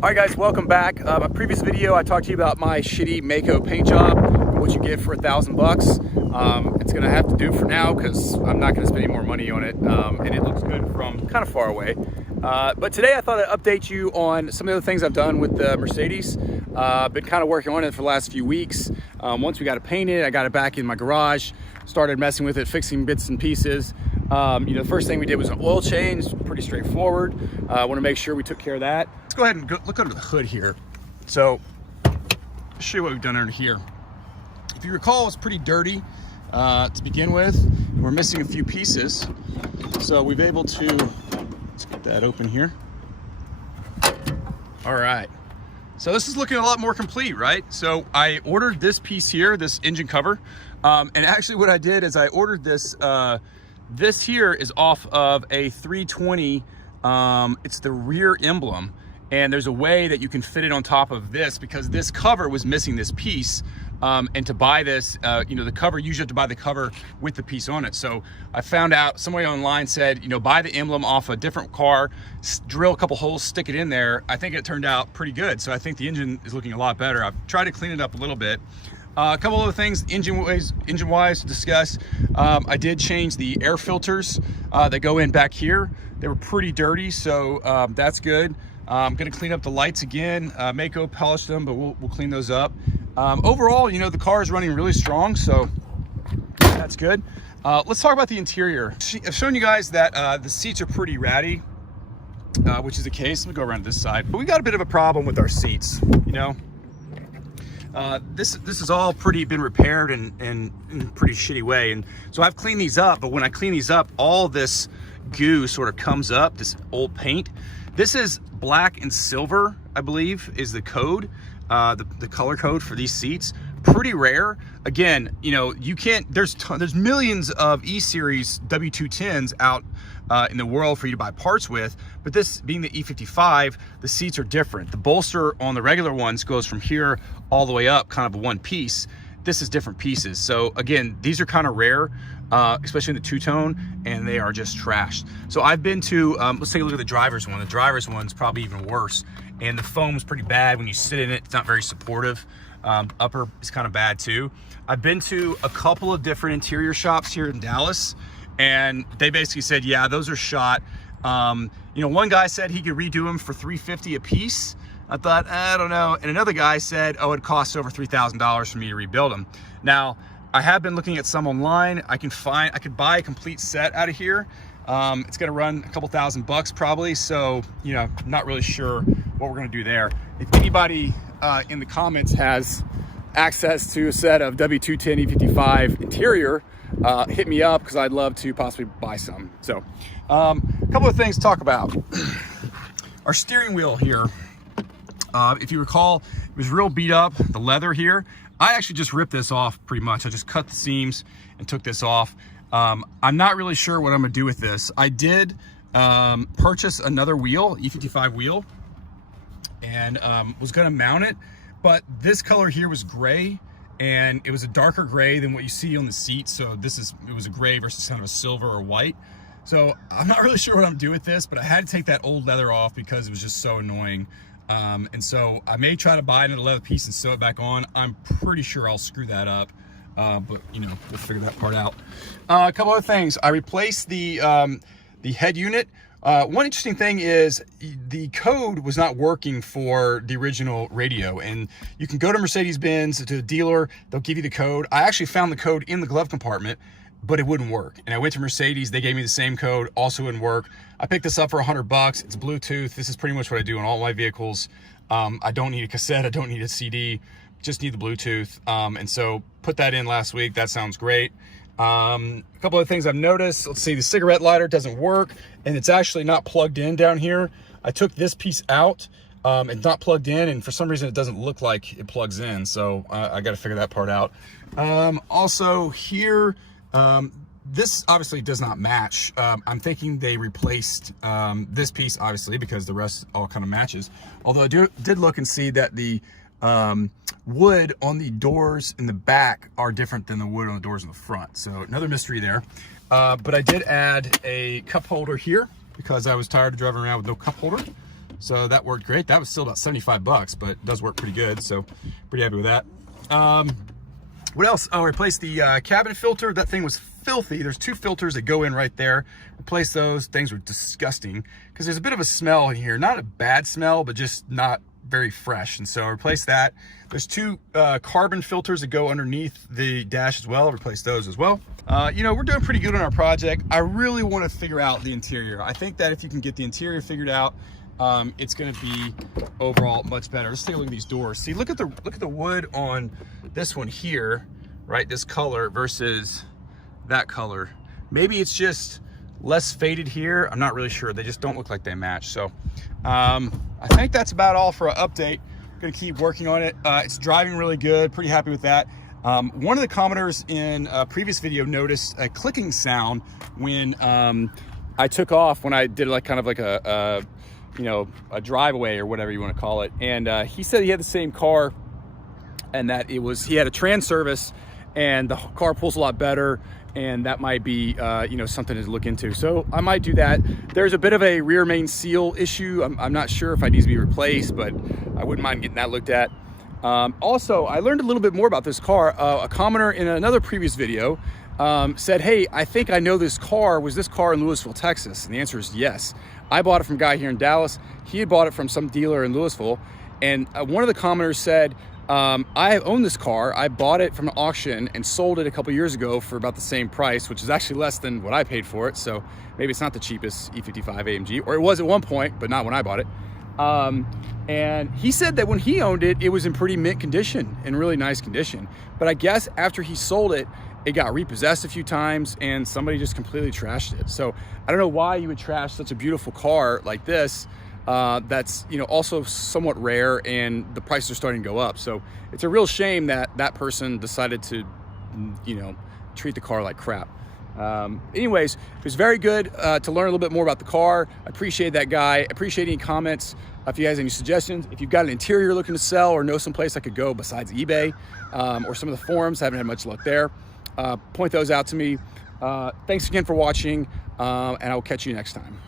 All right guys, welcome back. My previous video I talked to you about my shitty Mako paint job and what you get for $1,000. It's gonna have to do for now because I'm not gonna spend any more money on it, and it looks good from kind of far away. But today I thought I'd update you on some of the things I've done with the Mercedes. Been kind of working on it for the last few weeks. Once we got it painted, I got it back in my garage, started messing with it, fixing bits and pieces. The first thing we did was an oil change, pretty straightforward. I want to make sure we took care of that. Let's go ahead and look under the hood here. So, I'll show you what we've done under here. If you recall, it's pretty dirty to begin with. We're missing a few pieces. So we've able to, let's get that open here. All right. So this is looking a lot more complete, right? So I ordered this piece here, this engine cover. And actually what I did is I ordered this, this here is off of a 320, it's the rear emblem. And there's a way that you can fit it on top of this because this cover was missing this piece. And to buy this, the cover, usually have to buy the cover with the piece on it. So I found out, somebody online said, buy the emblem off a different car, drill a couple holes, stick it in there. I think it turned out pretty good. So I think the engine is looking a lot better. I've tried to clean it up a little bit. A couple other things engine-wise to discuss. I did change the air filters that go in back here. They were pretty dirty, so that's good. I'm gonna clean up the lights again. Mako polished them, but we'll clean those up. Overall, the car is running really strong, so that's good. Let's talk about the interior. I've shown you guys that the seats are pretty ratty, which is the case. Let me go around to this side. But we got a bit of a problem with our seats, This has all been repaired in a pretty shitty way. And so I've cleaned these up, but when I clean these up, all this goo sort of comes up, this old paint. This is black and silver, I believe, is the code, the color code for these seats. Pretty rare. Again, you can't, there's millions of E-Series W210s out in the world for you to buy parts with, but this being the E55, the seats are different. The bolster on the regular ones goes from here all the way up, kind of one piece. This is different pieces. So again, these are kind of rare, especially in the two-tone, and they are just trashed. So I've been to, let's take a look at the driver's one. The driver's one's probably even worse, and the foam's pretty bad. When you sit in it, it's not very supportive. Upper is kind of bad too. I've been to a couple of different interior shops here in Dallas, and they basically said, yeah, those are shot. One guy said he could redo them for $350 a piece. I thought, I don't know. And another guy said, oh, it costs over $3,000 for me to rebuild them. Now, I have been looking at some online. I could buy a complete set out of here. It's gonna run a couple $1,000 probably. So, not really sure what we're gonna do there. If anybody in the comments has access to a set of W210 E55 interior, hit me up because I'd love to possibly buy some. So, a couple of things to talk about. Our steering wheel here. If you recall, it was real beat up, the leather here. I actually just ripped this off pretty much. I just cut the seams and took this off. I'm not really sure what I'm gonna do with this. I did purchase another wheel, E55 wheel, and was gonna mount it, but this color here was gray, and it was a darker gray than what you see on the seat. So it was a gray versus kind of a silver or white. So I'm not really sure what I'm gonna do with this, but I had to take that old leather off because it was just so annoying. And so I may try to buy another leather piece and sew it back on. I'm pretty sure I'll screw that up, but we'll figure that part out. A couple other things. I replaced the head unit. One interesting thing is the code was not working for the original radio, and you can go to Mercedes-Benz, to a dealer, they'll give you the code. I actually found the code in the glove compartment, but it wouldn't work. And I went to Mercedes, they gave me the same code, also wouldn't work. I picked this up for $100. It's Bluetooth. This is pretty much what I do on all my vehicles. I don't need a cassette, I don't need a CD, just need the Bluetooth. And so put that in last week. That sounds great. A couple of things I've noticed. Let's see, the cigarette lighter doesn't work, and it's actually not plugged in down here. I took this piece out. It's not plugged in, and for some reason it doesn't look like it plugs in. So I got to figure that part out. Also here, this obviously does not match. I'm thinking they replaced this piece, obviously, because the rest all kind of matches. Although I did look and see that the wood on the doors in the back are different than the wood on the doors in the front. So another mystery there. But I did add a cup holder here because I was tired of driving around with no cup holder. So that worked great. That was still about 75 bucks, but it does work pretty good. So pretty happy with that. What else? Oh, I replaced the cabin filter. That thing was filthy. There's 2 filters that go in right there. Replace those. Things were disgusting because there's a bit of a smell in here. Not a bad smell, but just not very fresh. And so I replaced that. There's 2 carbon filters that go underneath the dash as well. Replace those as well. You know, we're doing pretty good on our project. I really want to figure out the interior. I think that if you can get the interior figured out, it's going to be overall much better. Let's take a look at these doors. See, look at the wood on this one here, right? This color versus that color. Maybe it's just less faded here. I'm not really sure. They just don't look like they match. So I think that's about all for an update. I'm gonna keep working on it. It's driving really good. Pretty happy with that. One of the commenters in a previous video noticed a clicking sound when I took off, when I did like kind of like a you know, a drive away or whatever you want to call it. And he said he had the same car and that he had a trans service and the car pulls a lot better, and that might be you know, something to look into. So I might do that. There's a bit of a rear main seal issue. I'm not sure if it needs to be replaced, but I wouldn't mind getting that looked at. Also, I learned a little bit more about this car. A commenter in another previous video said, hey, I think I know this car. Was this car in Louisville, Texas? And the answer is yes. I bought it from a guy here in Dallas. He had bought it from some dealer in Louisville. And one of the commenters said, I own this car. I bought it from an auction and sold it a couple years ago for about the same price, which is actually less than what I paid for it. So maybe it's not the cheapest E55 AMG, or it was at one point, but not when I bought it. And he said that when he owned it, it was in pretty mint condition, in really nice condition. But I guess after he sold it, it got repossessed a few times and somebody just completely trashed it. So I don't know why you would trash such a beautiful car like this. That's, you know, also somewhat rare, and the prices are starting to go up. So it's a real shame that that person decided to, you know, treat the car like crap. Anyways, it was very good to learn a little bit more about the car. I appreciate that guy. I appreciate any comments. If you guys have any suggestions, if you've got an interior you're looking to sell or know someplace I could go besides eBay or some of the forums, I haven't had much luck there, point those out to me. Thanks again for watching, and I will catch you next time.